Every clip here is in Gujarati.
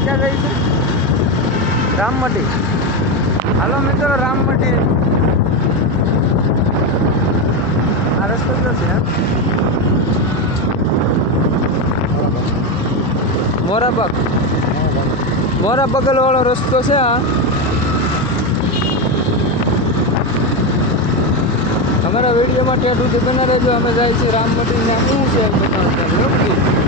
ક્યાં જઈ છે રામમટી હાલો મિત્રો રામમટી આ રસ્તો તો છે હા? મોરાબાગ મોરા બગલ વાળો રસ્તો છે આ અમારા વિડીયોમાં ત્યાં સુધી બના રહેજો અમે જાય છે રામમટી ને શું છે એમ બતાવતા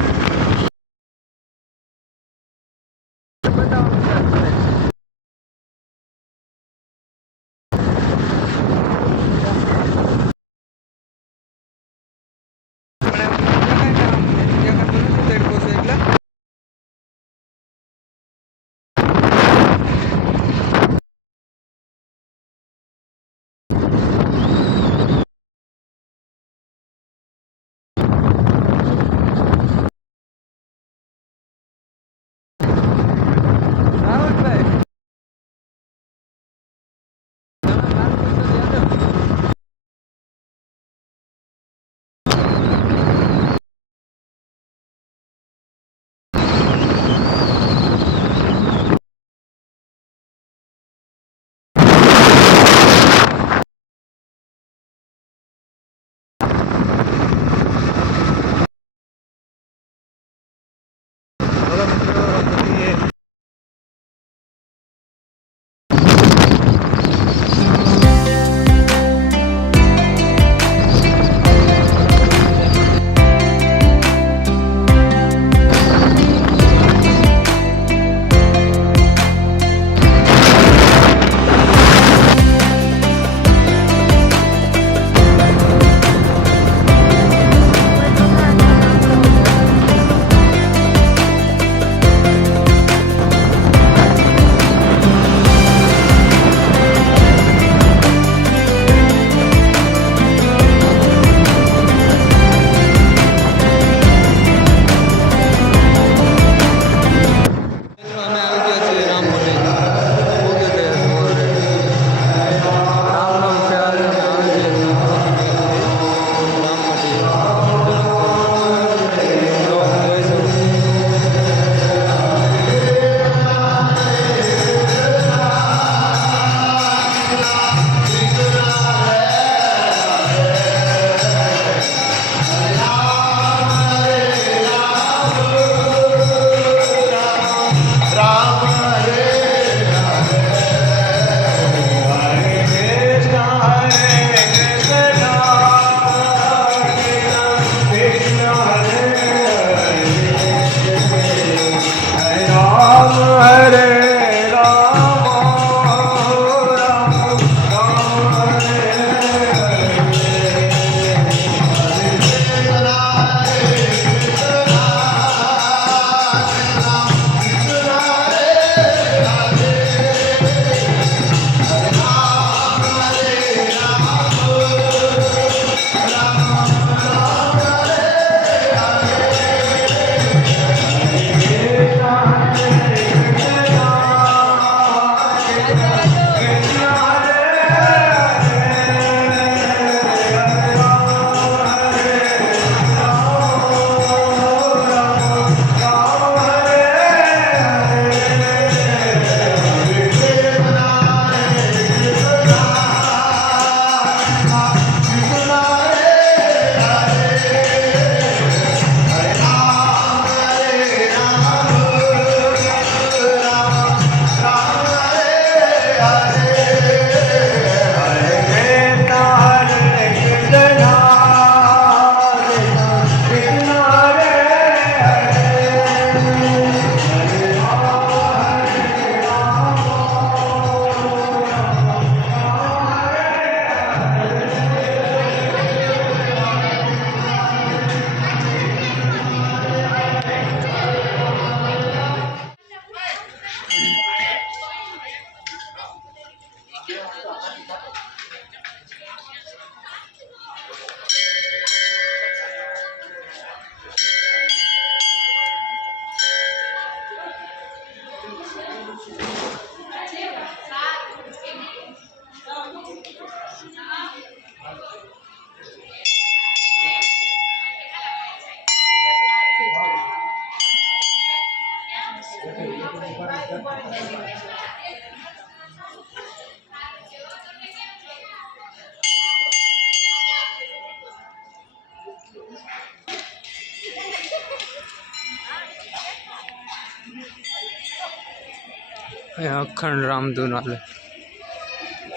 અખંડ રામધૂન હાલે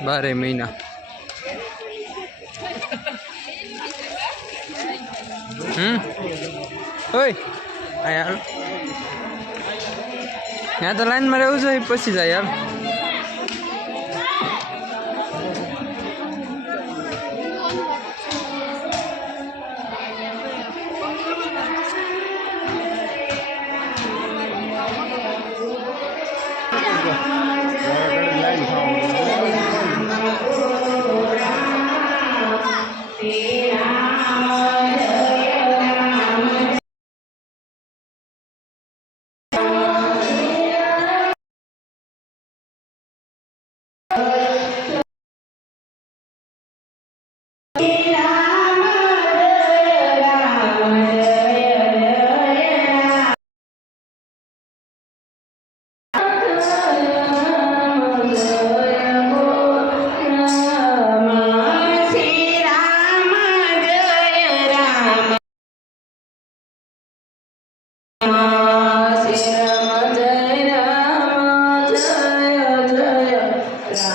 બારે મહિના. હમ? ઓય અહીંયા ત્યાં તો લાઈનમાં રહેવું જોઈએ, પછી જાય યાર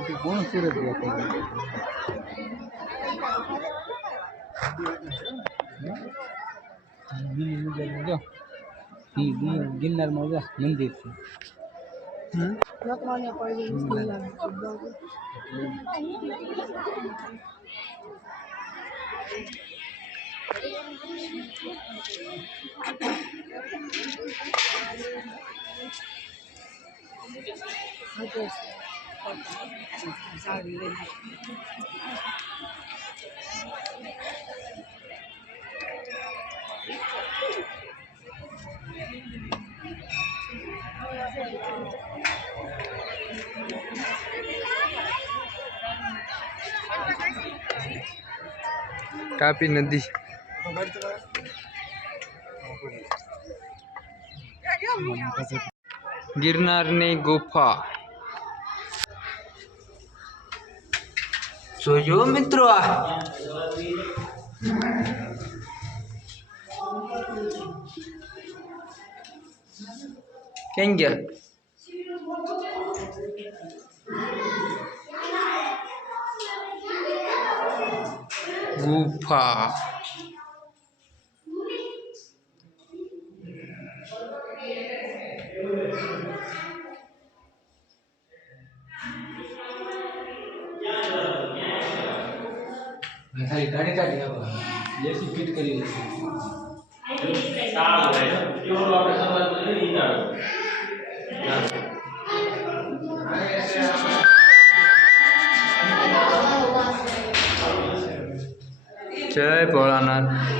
ఇది బోన్ సీరియస్ అవుతుంది गिन्नर में होगा मंदिर से Okay. तापी नदी। गिरनार ने गुफा। જોજો મિત્રો આ ક્યાં ગયા ગુફા ખાલી ગાડી કાઢી આપો એસી ફિટ કરી લેશે જય કૃષ્ણ છે ભોળાનાથ.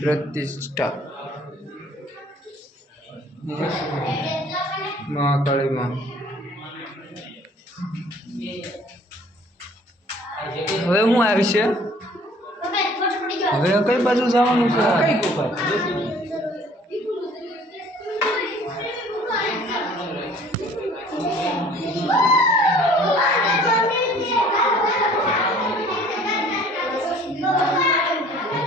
પ્રતિષ્ઠા. મહાકાળીમાં. હવે હું આવી છે હવે કઈ બાજુ જવાનું છે?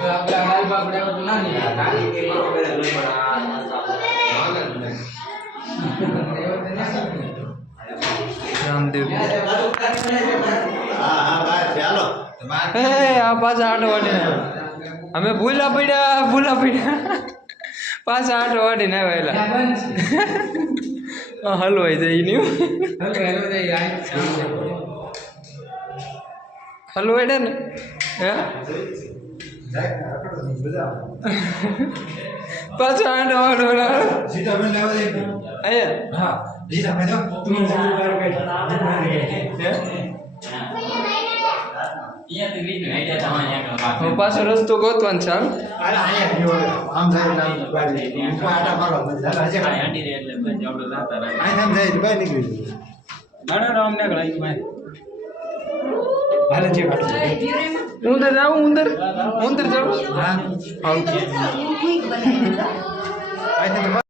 આપણે આ લાલ બાપડે આવે તો ના પડ્યા ભૂલા કે લોકો બધા લઈ પણ આ- આ માંગે જ નહીં. તો ના હા હા આંડો આંડો હાલો હે આ પાછા આટો વાટીને અમે ભૂલા પડ્યા ભૂલા પડ્યા પાછા આટો વાટીને આવ્યા ત્યાં બંધ છે. આ હલવાઈ જાય નહીં હલો, હેલો, જઈ, આ સામે છે. હલવાઈ ને હે પાછો અહીંયા રસ્તો ગોતવાનો છે હાલ. ઉંદર જાઉં ઉંદર. ઉંદર જાવ હા.